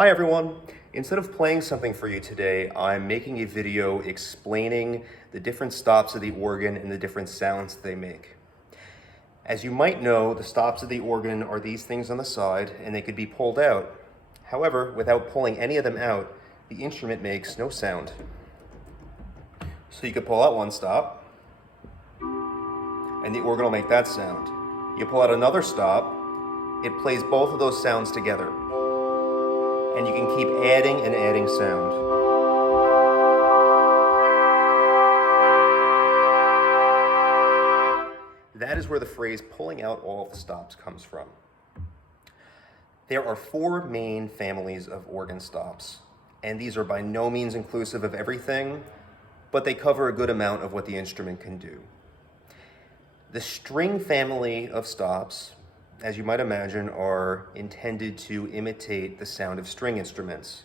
Hi everyone! Instead of playing something for you today, I'm making a video explaining the different stops of the organ and the different sounds they make. As you might know, the stops of the organ are these things on the side and they could be pulled out. However, without pulling any of them out, the instrument makes no sound. So you could pull out one stop and the organ will make that sound. You pull out another stop, it plays both of those sounds together. And you can keep adding and adding sound. That is where the phrase pulling out all of the stops comes from. There are four main families of organ stops, and these are by no means inclusive of everything, but they cover a good amount of what the instrument can do. The string family of stops, as you might imagine, are intended to imitate the sound of string instruments.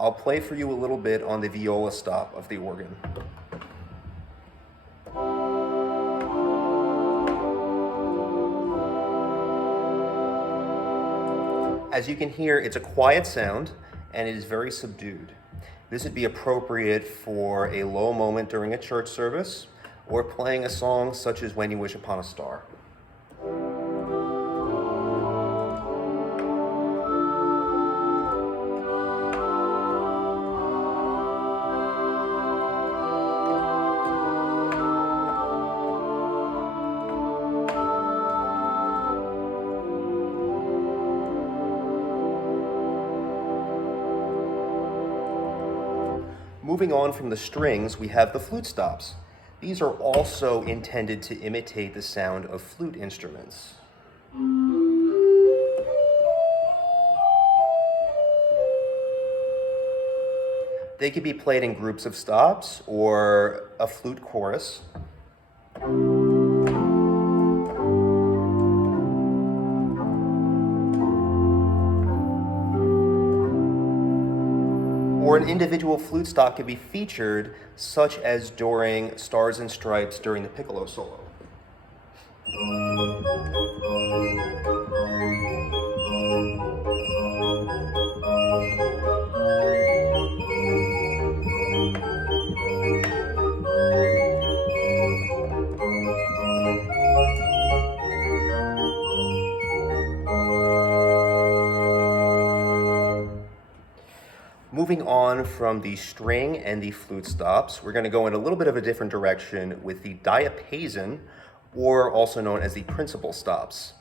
I'll play for you a little bit on the viola stop of the organ. As you can hear, it's a quiet sound and it is very subdued. This would be appropriate for a low moment during a church service or playing a song such as When You Wish Upon a Star. Moving on from the strings, we have the flute stops. These are also intended to imitate the sound of flute instruments. They could be played in groups of stops or a flute chorus. Or an individual flute stop could be featured, such as during Stars and Stripes during the piccolo solo. Moving on from the string and the flute stops, we're going to go in a little bit of a different direction with the diapason, or also known as the principal stops.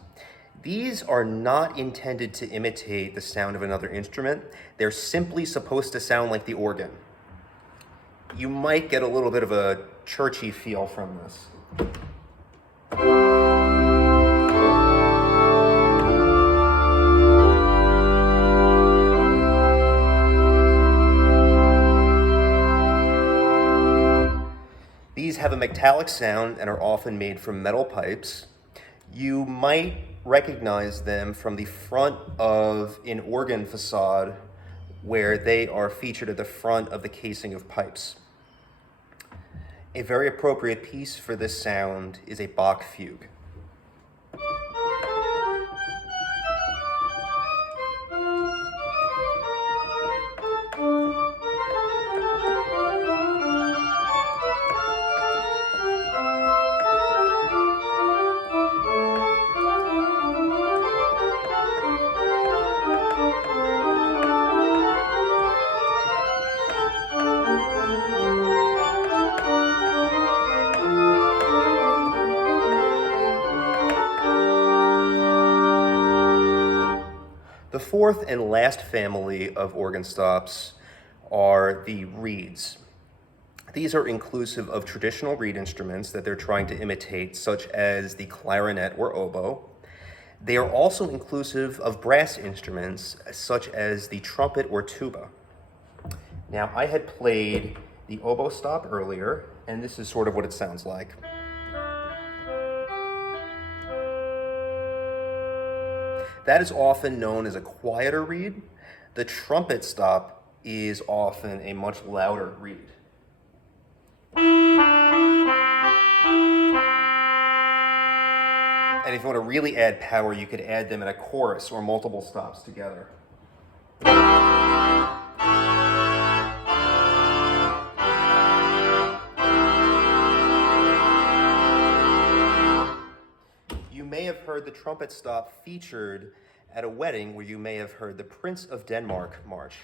These are not intended to imitate the sound of another instrument. They're simply supposed to sound like the organ. You might get a little bit of a churchy feel from this. These have a metallic sound and are often made from metal pipes. You might recognize them from the front of an organ facade where they are featured at the front of the casing of pipes. A very appropriate piece for this sound is a Bach fugue. The fourth and last family of organ stops are the reeds. These are inclusive of traditional reed instruments that they're trying to imitate, such as the clarinet or oboe. They are also inclusive of brass instruments, such as the trumpet or tuba. Now, I had played the oboe stop earlier, and this is sort of what it sounds like. That is often known as a quieter reed. The trumpet stop is often a much louder reed. And if you want to really add power, you could add them in a chorus or multiple stops together. You may have heard the trumpet stop featured at a wedding where you may have heard the Prince of Denmark march.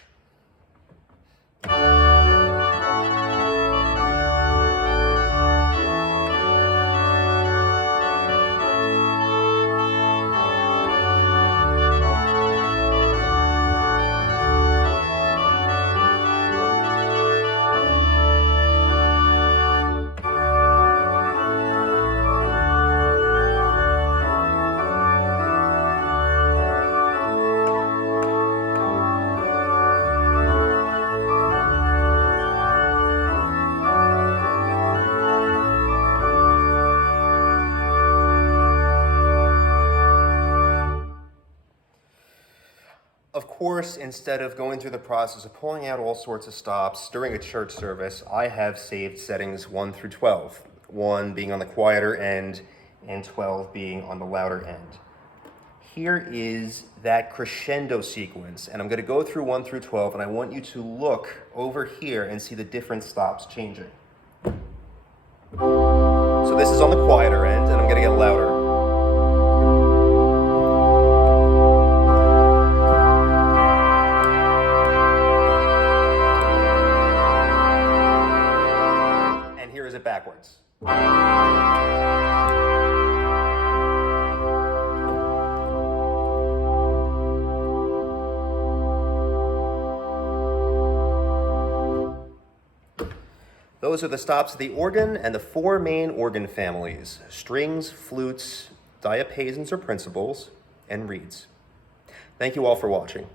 Of course, instead of going through the process of pulling out all sorts of stops during a church service, I have saved settings 1 through 12, 1 being on the quieter end and 12 being on the louder end. Here is that crescendo sequence, and I'm going to go through 1 through 12, and I want you to look over here and see the different stops changing. So this is on the quieter end, and I'm going to get louder. It backwards. Those are the stops of the organ and the 4 main organ families: strings, flutes, diapasons or principals, and reeds. Thank you all for watching.